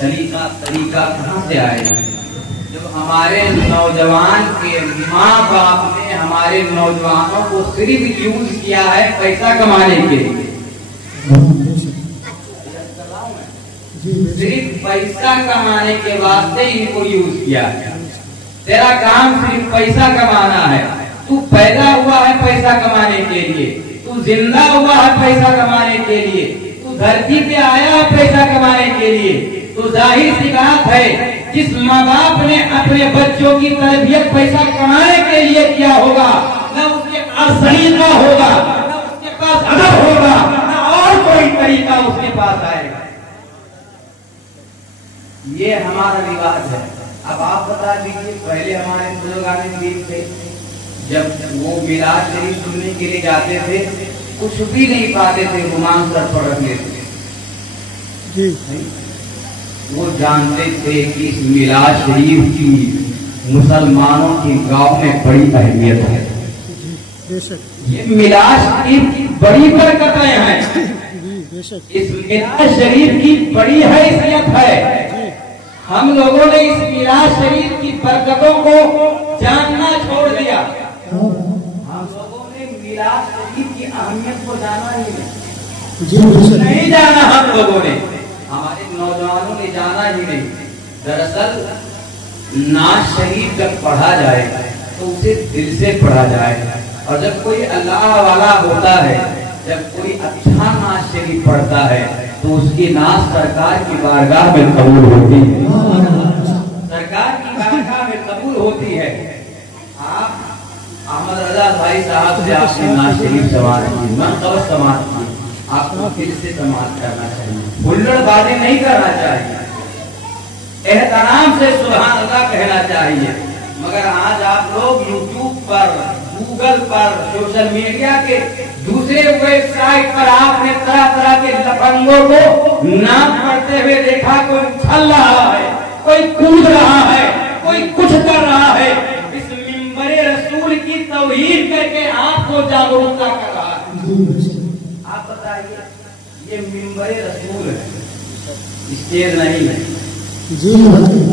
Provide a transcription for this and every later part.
طریقہ کہاں سے آئے گا؟ جب ہمارے نوجوان کے ماں باپ نے ہمارے نوجوانوں کو صرف یوز کیا ہے پیسہ کمانے کے لیے، صرف پیسہ کمانے کے واسطے ان کو یوز کیا ہے. تیرا کام صرف پیسہ کمانا ہے، تو پیدا ہوا ہے پیسہ کمانے کے لیے، تو زندہ ہوا ہے پیسہ کمانے کے لیے، تو دھرتی پہ آیا ہے پیسہ کمانے کے لیے. تو ظاہر سی بات ہے جس ماں باپ نے اپنے بچوں کی تربیت پیسہ کمانے کے لیے کیا ہوگا، نہ اس کے پاس سلیقہ ہوگا، نہ اس کے پاس ادب ہوگا، نہ اور کوئی طریقہ اس کے پاس آئے گا. یہ ہمارا رواج ہے. اب آپ بتا دیجیے، پہلے ہمارے بزرگان دین تھے، جب وہ میلاد شریف سننے کے لیے جاتے تھے کچھ بھی نہیں پاتے تھے، غمان سر پر رکھ لیتے تھے. وہ جانتے تھے کہ اس میلاد شریف کی مسلمانوں کی گاؤں میں بڑی اہمیت ہے. یہ میلاد شریف کی بڑی برکتیں ہیں، اس میلاد شریف کی بڑی حیثیت ہے. ہم لوگوں نے اس میلاد شریف کی برکتوں کو جاننا چھوڑ دیا. ہم لوگوں نے میلاد شریف کی اہمیت کو جانا ہی نہیں جانا. ہم لوگوں نے، ہمارے نوجوانوں نے جانا ہی نہیں. دراصل نعت شریف جب پڑھا جائے تو اسے دل سے پڑھا جائے، اور جب کوئی اللہ والا ہوتا ہے، جب کوئی اچھا نعت شریف پڑھتا ہے تو اس کی نعت سرکار کی بارگاہ میں قبول ہوتی ہے، سرکار کی بارگاہ میں قبول ہوتی ہے. آپ احمد رضا بھائی صاحب سے آپ نے نعت شریف سماعت کی، منقبت سماعت کی، آپ کو دل سے سماعت کرنا چاہیے، ہلڑ بازی نہیں کرنا چاہیے، احترام سے سبحان اللہ کہنا چاہیے. مگر آج آپ لوگ یوٹیوب پر، گوگل پر، سوشل میڈیا کے دوسرے ویب سائٹ پر آپ نے طرح طرح کے لفنگوں کو نام پڑھتے ہوئے دیکھا. کوئی چھل رہا ہے، کوئی کود رہا ہے، کوئی کچھ کر رہا ہے. اس منبر رسول کی توہین کر کے آپ کو جاگرکتا کر رہا ہے. آپ بتائیے، یہ منبر رسول ہے، اسٹیج نہیں ہے.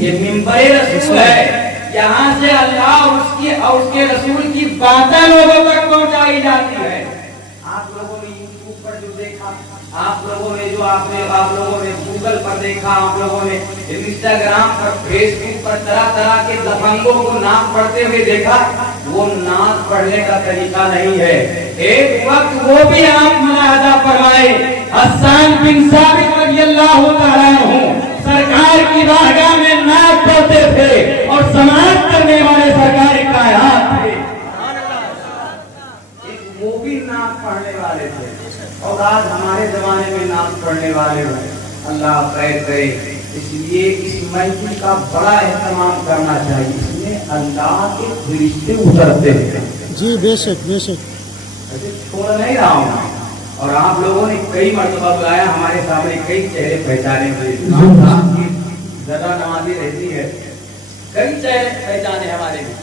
یہ منبر رسول ہے، یہاں سے اللہ اور اس کے رسول کی باتیں لوگوں تک پہنچائی جاتی ہے. آپ لوگوں نے یوٹیوب پر جو دیکھا، آپ لوگوں نے گوگل پر دیکھا، آپ لوگوں نے انسٹاگرام پر، فیس بک پر طرح طرح کے لفنگوں کو نام پڑھتے ہوئے دیکھا. وہ نام پڑھنے کا طریقہ نہیں ہے. ایک وقت وہ بھی آپ ملاحظہ فرمائے، حسان بن ثابت رضی اللہ تعالیٰ عنہ سرکار کی بارگاہ میں نعت پڑھتے تھے اور سماعت کرنے والے سرکار کائنات تھے. وہ بھی نعت پڑھنے والے تھے، اور آج ہمارے زمانے میں نعت پڑھنے والے ہیں. اللہ خیر کرے. اس لیے اس محفل کا بڑا اہتمام کرنا چاہیے. اس میں اللہ کے فرشتے اترتے ہیں. جی بے شک بے شک. چھوڑ نہیں رہا ہوں. اور آپ لوگوں نے کئی مرتبہ بلایا، ہمارے سامنے کئی چہرے پہچانے ہوئے. آپ کی زیادہ نمازی رہتی ہے، کئی چہرے پہچانے ہمارے بھی.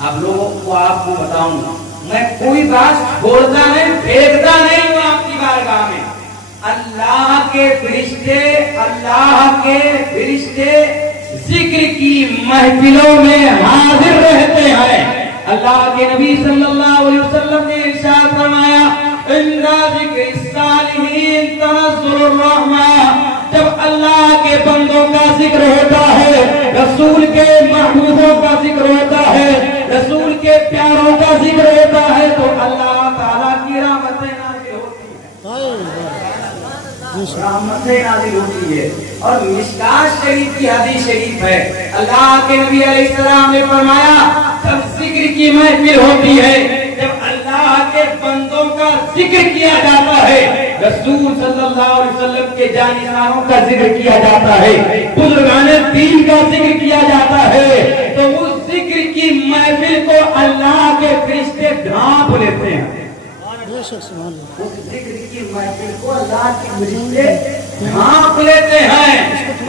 آپ لوگوں کو آپ کو بتاؤں، میں کوئی بات چھوڑتا نہیں، پھینکتا نہیں ہوں آپ کی بارگاہ میں. اللہ کے فرشتے ذکر کی محفلوں میں حاضر رہتے ہیں. اللہ کے نبی صلی اللہ علیہ وسلم نے ارشاد فرمایا، ذکر الصالحین تنزل الرحمہ. جب اللہ کے بندوں کا ذکر ہوتا ہے، رسول کے محبوبوں کا ذکر ہوتا ہے، رسول کے پیاروں کا ذکر ہوتا ہے، تو اللہ تعالیٰ کی رحمتیں نازل ہوتی ہیں. رحمتیں نازل ہوتی ہے. اور مشکات شریف کی حدیث شریف ہے، اللہ کے نبی علیہ السلام نے فرمایا، جب ذکر کی محفل ہوتی ہے، جب اللہ کے بندوں کا ذکر کیا جاتا ہے، رسول صلی اللہ علیہ وسلم کے جانشینوں کا ذکر کیا جاتا ہے، بزرگان دین کا ذکر کیا جاتا ہے، تو اس ذکر کی محفل کو اللہ کے فرشتے ڈھانپ لیتے ہیں. اس ذکر کی محفل کو اللہ کے فرشتے ڈھانپ لیتے ہیں.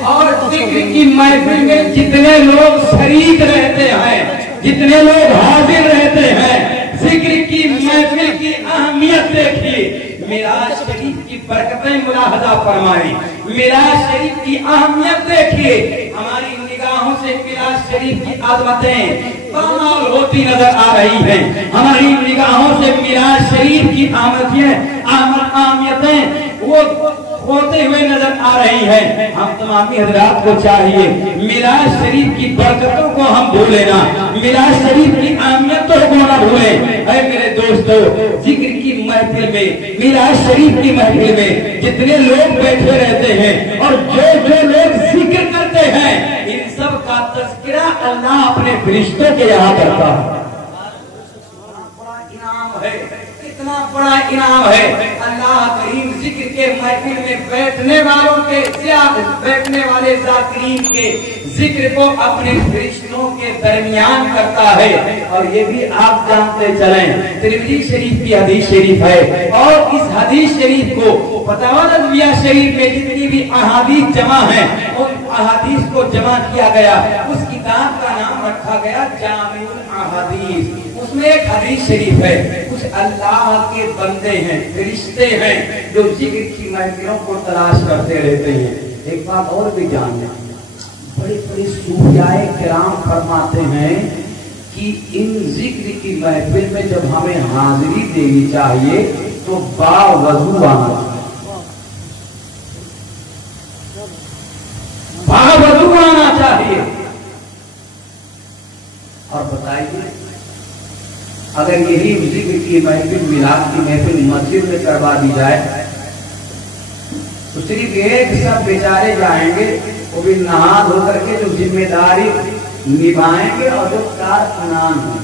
اور ذکر کی محفل میں جتنے لوگ شریک رہتے ہیں، جتنے لوگ حاضر رہتے ہیں، ذکر کی محفل کی اہمیت دیکھیے. معراج شریف کی برکتیں ملاحظہ فرمائیں، معراج شریف کی اہمیت دیکھیے، ہماری نگاہوں سے معراج شریف کی عظمتیں کمال ہوتی نظر آ رہی ہیں، ہماری نگاہوں سے معراج شریف کی اہمیتیں وہ ہوتے ہوئے نظر آ رہی ہیں۔ ہم تمامی حضرات کو چاہیے معراج شریف کی برکتوں کو ہم بھولیں نہ، معراج شریف کی اہمیتوں کو نہ بھولیں۔ اے میرے دوستو، ذکر کی محفل میں، معراج شریف کی محفل میں جتنے لوگ بیٹھے رہتے ہیں اور جو لوگ ذکر کرتے ہیں، ان سب کا تذکرہ اللہ اپنے فرشتوں کے یہاں کرتا ہے۔ اتنا بڑا انعام ہے، اللہ کریم ذکر کے محفل میں بیٹھنے والے ذاکرین کے ذکر کو اپنے فرشتوں کے درمیان کرتا ہے۔ اور یہ بھی آپ جانتے چلیں، ترمذی شریف کی حدیث شریف ہے، اور اس حدیث شریف کو فتاوی نبویہ شریف میں جتنی بھی احادیث جمع ہیں، ان احادیث کو جمع کیا گیا، اس کتاب کا نام رکھا گیا جامع الاحادیث۔ اس میں ایک حدیث شریف ہے، کچھ اللہ کے بندے ہیں، فرشتے ہیں، جو ذکر کی محفلوں کو تلاش کرتے رہتے ہیں۔ ایک بات اور بھی جان لیں، بڑے بڑے صوفیاء کرام فرماتے ہیں کہ ان ذکر کی محفل میں جب ہمیں حاضری دینی چاہیے تو باوضو آنا چاہیے، باوضو آنا چاہیے۔ اور بتائیے، اگر یہی ذکر کی محفل، میلاد کی محفل مسجد میں کروا دی جائے تو صرف ایک سب بیچارے جائیں گے، وہ بھی نہا دھو کر کے جو ذمہ داری نبھائیں گے اور جو کارکنان ہیں،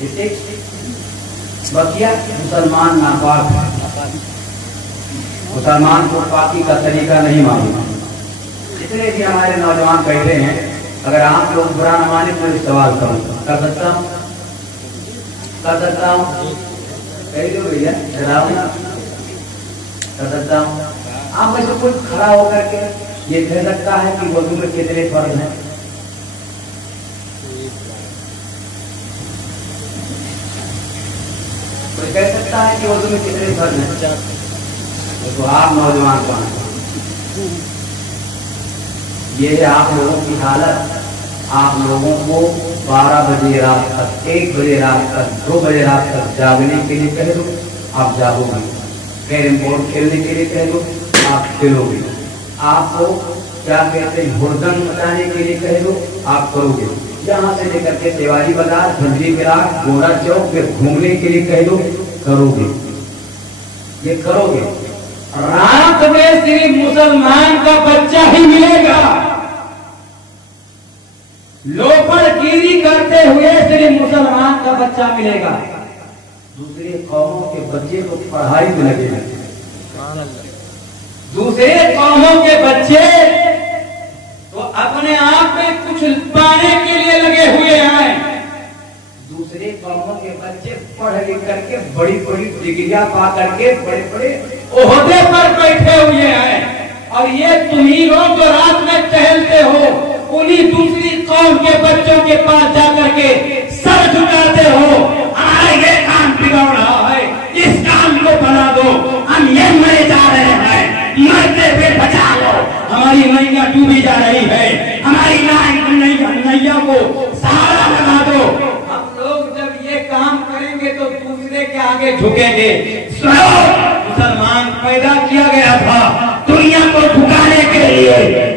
جیسے بقیہ مسلمان ناپاک ہے، مسلمان کو پاکی کا طریقہ نہیں معلوم۔ جتنے بھی ہمارے نوجوان بیٹھے ہیں، اگر آپ لوگ برا نہ مانے تو سوال کروں، کر سکتا ہوں کہہ دو بھیا، ڈراؤ نا، کر سکتا ہوں۔ آپ میں سے کوئی کھڑا ہو کر کے یہ کہہ سکتا ہے کہ وضو میں کتنے فرض ہیں؟ کوئی کہہ سکتا ہے کہ وضو میں کتنے فرض ہیں؟ تو آپ نوجوان کو یہ ہے آپ لوگوں کی حالت۔ آپ لوگوں کو 12 بجے رات تک، 1 بجے رات تک، 2 بجے رات تک جاگنے کے لیے کہہ دو، آپ جاگو گے۔ کیرم بورڈ کھیلنے کے لیے کہہ دو، آپ کھیلو گے۔ آپ کو کیا کہتے ہیں ہردن مچانے کے لیے کہہ دو، آپ کرو گے۔ یہاں سے لے کر کے تیواری بازار، جھنجری براق، گورا چوک پہ گھومنے کے لیے کہہ دو، کرو گے، یہ کرو گے۔ رات میں صرف مسلمان کا بچہ ہی ملے گا، لوپڑ گیری کرتے ہوئے صرف مسلمان کا بچہ ملے گا، دوسرے قوموں کے بچے کو پڑھائی میں لگے گا، دوسرے قوموں کے بچے تو اپنے آپ میں کچھ پانے کے لیے لگے ہوئے ہیں، دوسرے قوموں کے بچے پڑھ لکھ کر کے بڑی بڑی ڈگریاں پا کر کے بڑے بڑے عہدے پر بیٹھے ہوئے ہیں، اور یہ تمہیں لوگ جو رات میں ٹہلتے ہو انہی دوسری قوم کے بچوں کے پاس جا کر کے سر جھکاتے ہو، ہمارا یہ کام بگڑ رہا ہے، اس کام کو بنا دو، ہم یہ مرے جا رہے ہیں، مرتے ہوئے بچا لو، ہماری نائیاں ڈوبی جا رہی ہے، ہماری نائیاں کو سہارا بنا دو۔ ہم لوگ جب یہ کام کریں گے تو دوسرے کے آگے جھکیں گے۔ سنو، مسلمان پیدا کیا گیا تھا دنیا کو جھکانے کے لیے،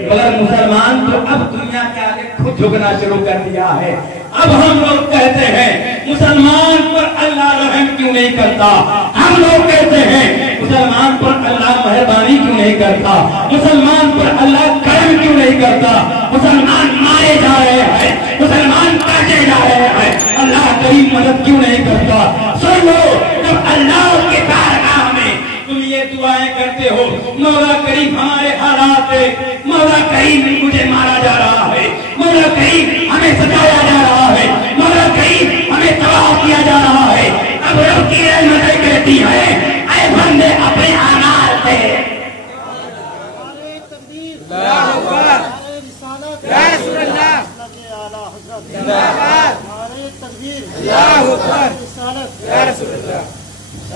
مگر مسلمان تو اب دنیا کے آگے خود جھکنا شروع کر دیا ہے۔ اب ہم لوگ کہتے ہیں مسلمان پر اللہ رحم کیوں نہیں کرتا، ہم لوگ کہتے ہیں مسلمان پر اللہ مہربانی کیوں نہیں کرتا، مسلمان پر اللہ کرم کیوں نہیں کرتا، مسلمان مارے جا رہے ہیں، مسلمان کاٹے جا رہے ہیں، اللہ کریم مدد کیوں نہیں کرتا۔ سن لو، جب اللہ کے بارگاہ میں تم یہ دعائیں کرتے ہو، مولا کریم ہمارے حالات ہے، مولا کریم مجھے مارا جا رہا ہے، مولا کریم ہمیں ستایا جا رہا ہے، مولا کریم ہمیں تباہ کیا جا رہا ہے، اب رب کی رحمتیں کہتی ہے اے بندے اپنے اعمال سے